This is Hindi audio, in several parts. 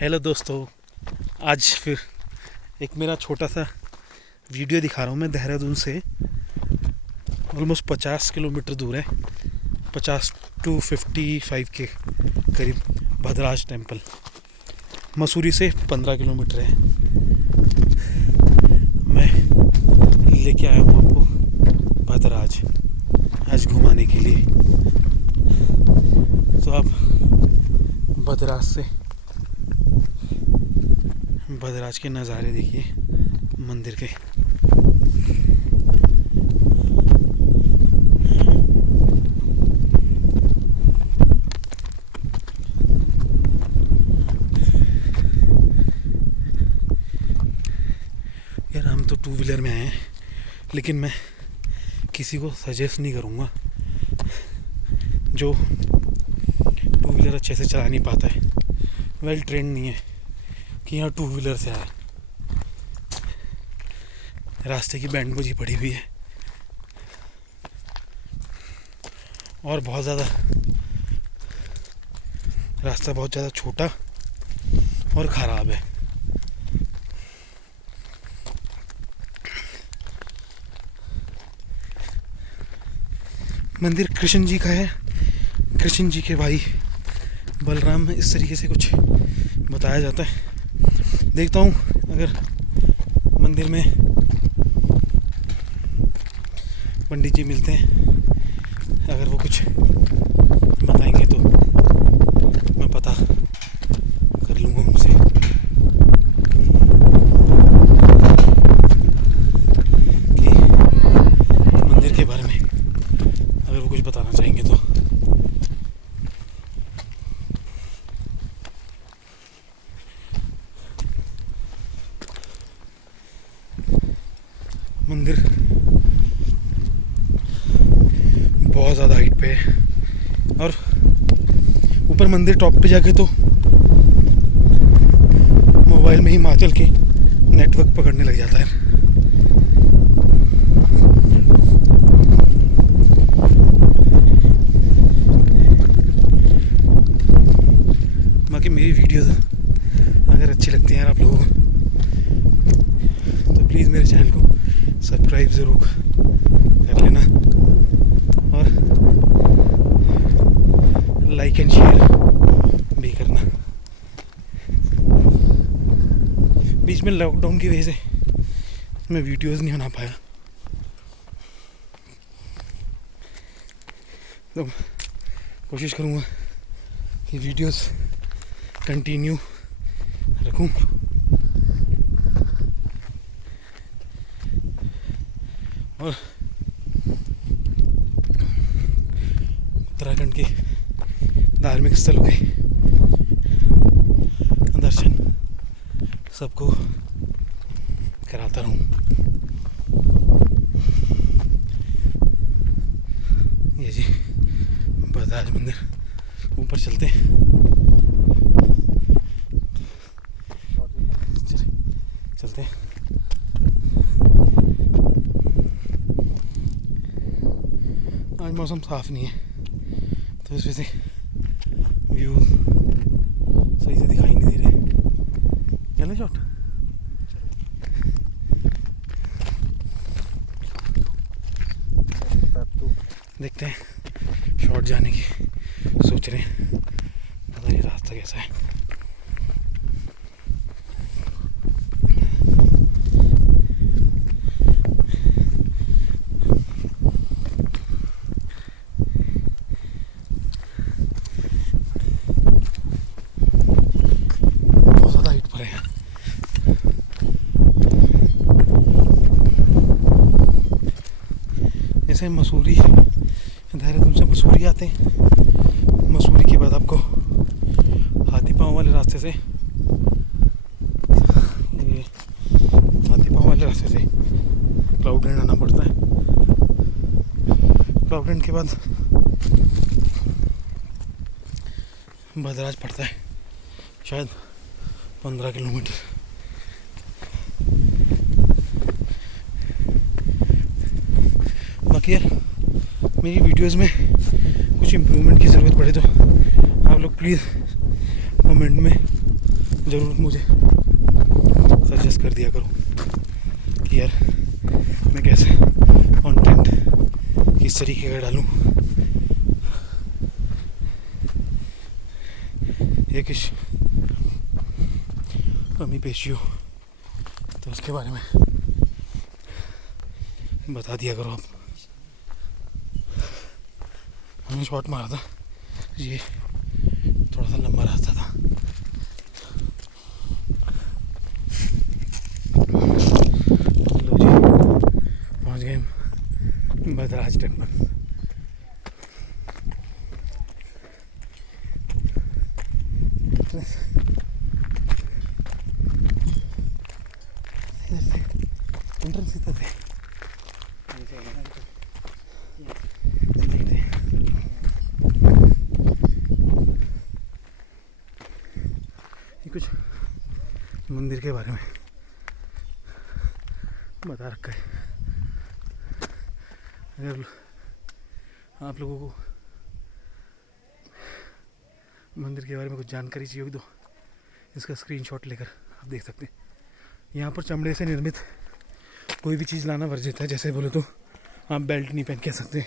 हेलो दोस्तों, आज फिर एक मेरा छोटा सा वीडियो दिखा रहा हूँ। मैं देहरादून से ऑलमोस्ट 50 किलोमीटर दूर है, 50 to 55 के करीब भद्राज टेम्पल। मसूरी से 15 किलोमीटर है। मैं लेके आया हूँ आपको भद्राज आज घुमाने के लिए। तो आप भद्राज से भद्राज के नज़ारे देखिए मंदिर के। यार हम तो टू व्हीलर में आए हैं, लेकिन मैं किसी को सजेस्ट नहीं करूँगा जो टू व्हीलर अच्छे से चला नहीं पाता है, वेल ट्रेंड नहीं है, कि यहाँ टू व्हीलर से आए। रास्ते की बैंड बाजी पड़ी हुई है और बहुत ज़्यादा रास्ता बहुत ज़्यादा छोटा और ख़राब है। मंदिर कृष्ण जी का है। कृष्ण जी के भाई बलराम, इस तरीके से कुछ बताया जाता है। देखता हूँ अगर मंदिर में पंडित जी मिलते हैं, अगर वो कुछ बताएंगे तो मैं पता कर लूँगा उनसे। कि मंदिर के बारे में अगर वो कुछ बताना चाहेंगे तो। मंदिर बहुत ज़्यादा हाइट पे है और ऊपर मंदिर टॉप पे जाके तो मोबाइल में हिमाचल के नेटवर्क पकड़ने लग जाता है। बाकी मेरी वीडियोस अगर अच्छी लगती हैं यार आप लोगों को, तो प्लीज़ मेरे चैनल को सब्सक्राइब ज़रूर कर लेना और लाइक एंड शेयर भी करना। बीच में लॉकडाउन की वजह से मैं वीडियोस नहीं बना पाया, तो कोशिश करूँगा कि वीडियोस कंटिन्यू रखूँ। और उत्तराखंड के धार्मिक स्थलों के दर्शन सबको कराता रहूं। ये जी भद्राज मंदिर, ऊपर चलते हैं। चलते हैं। आज मौसम साफ़ नहीं है तो इस वजह से व्यू सही से दिखाई नहीं दे रहे। चले शॉट देखते हैं, शॉट जाने की सोच रहे हैं। पता नहीं रास्ता कैसा है। जैसे मसूरी, देहरादून से मसूरी आते हैं, मसूरी के बाद आपको हाथी पाँव वाले रास्ते से, ये हाथी पाँव वाले रास्ते से क्लाउडलैंड आना पड़ता है। क्लाउडलैंड के बाद भद्राज पड़ता है, शायद 15 किलोमीटर। बाकी यार मेरी वीडियोस में कुछ इम्प्रूवमेंट की ज़रूरत पड़े तो आप लोग प्लीज़ कमेंट में ज़रूर मुझे सजेस्ट कर दिया करो कि यार मैं कैसे कंटेंट किस तरीके का डालूँ, ये किस कमी पेशी हो तो उसके बारे में बता दिया करो आप। हमने शॉट मारा था, ये थोड़ा सा लंबा रास्ता था। लो जी, पहुंच गए हम भद्राज टेम्पल। एंट्रेंस इधर थे, कुछ मंदिर के बारे में बता रखा है। अगर आप लोगों को मंदिर के बारे में कुछ जानकारी चाहिए होगी तो इसका स्क्रीनशॉट लेकर आप देख सकते हैं। यहाँ पर चमड़े से निर्मित कोई भी चीज़ लाना वर्जित है। जैसे बोले तो आप बेल्ट नहीं पहन के सकते,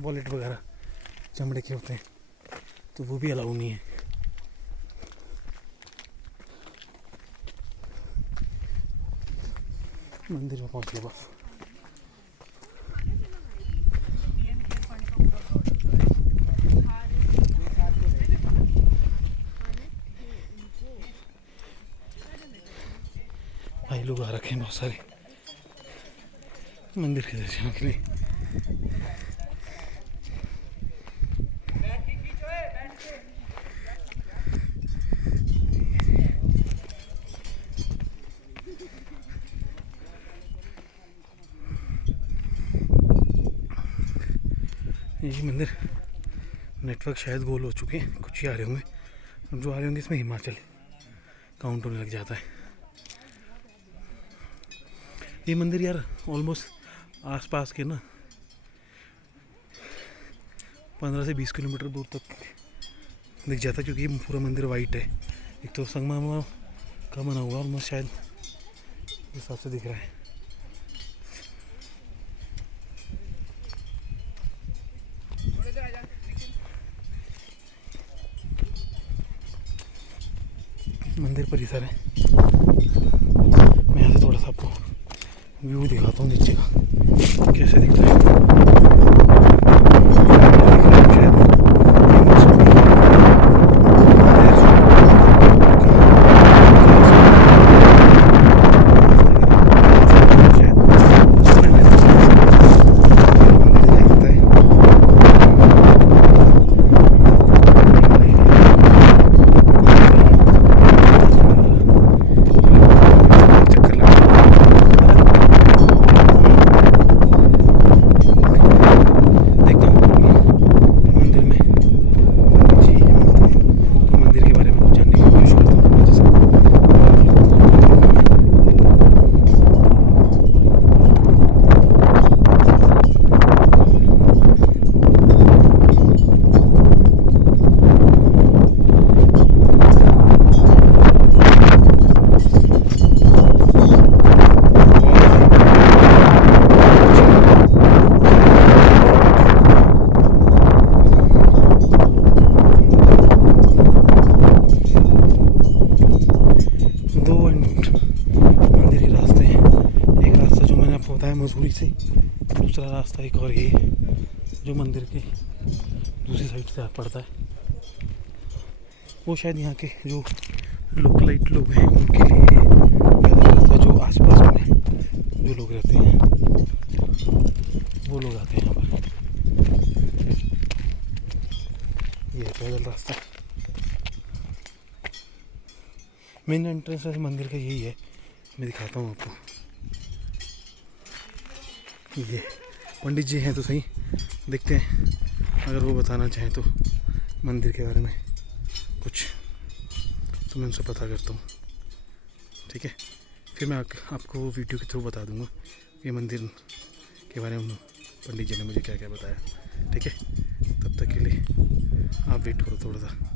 वॉलेट वगैरह चमड़े के होते हैं तो वो भी अलाउ नहीं है। मंदिर में पहुँच गए बस। भाई लोग आ रखे हैं बहुत सारे मंदिर के दर्शन के लिए। ये मंदिर नेटवर्क शायद गोल हो चुके हैं, कुछ ही आ रहे होंगे। अब जो आ रहे होंगे इसमें हिमाचल काउंट होने लग जाता है। ये मंदिर यार ऑलमोस्ट आसपास के ना 15 से 20 किलोमीटर दूर तक दिख जाता है, क्योंकि ये पूरा मंदिर वाइट है। एक तो संगमा का बना हुआ ऑलमोस्ट शायद इस हिसाब से दिख रहा है। मंदिर परिसर है। मैं यहाँ से थोड़ा सा आपको व्यू दिखाता हूँ नीचे का कैसे दिखता है। मसूरी से दूसरा रास्ता एक और ये जो मंदिर के दूसरी साइड से पड़ता है, वो शायद यहाँ के जो लोकलाइट लोग हैं उनके लिए रास्ता, जो आसपास में जो लोग रहते हैं वो लोग आते हैं यहाँ पर। ये पैदल रास्ता, मेन एंट्रेंस मंदिर का यही है। मैं दिखाता हूँ आपको। ये पंडित जी हैं तो सही, देखते हैं अगर वो बताना चाहें तो मंदिर के बारे में कुछ, तो मैं उनसे पता करता हूँ। ठीक है, फिर मैं आपको वो वीडियो के थ्रू बता दूँगा ये मंदिर के बारे में पंडित जी ने मुझे क्या क्या बताया। ठीक है, तब तक के लिए आप वेट करो थोड़ा सा।